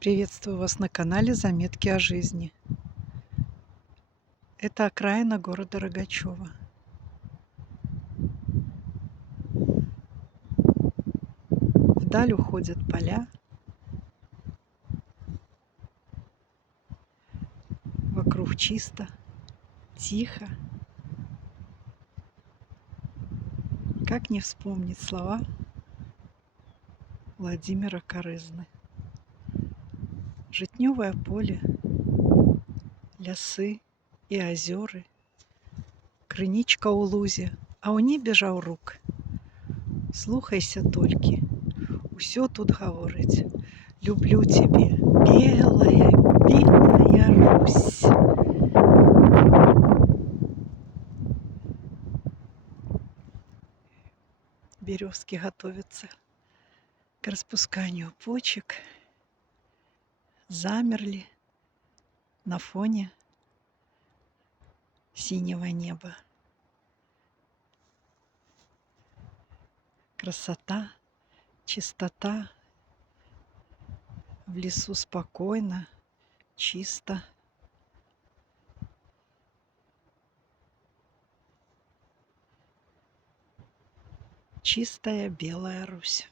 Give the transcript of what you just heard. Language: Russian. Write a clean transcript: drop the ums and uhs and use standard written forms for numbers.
Приветствую вас на канале Заметки о жизни. Это окраина города Рогачева. Вдаль уходят поля. Вокруг чисто, тихо. Как не вспомнить слова Владимира Корызны? Житневое поле, лясы і азёры, крынічка ў лузе, а ў небе жаўрук. Слухайся толькі, усё тут гаворыць: люблю тебе, белая, белая Русь. Березки готовятся к распусканию почек, замерли на фоне синего неба. Красота, чистота, в лесу спокойно, чисто. Чистая белая Русь.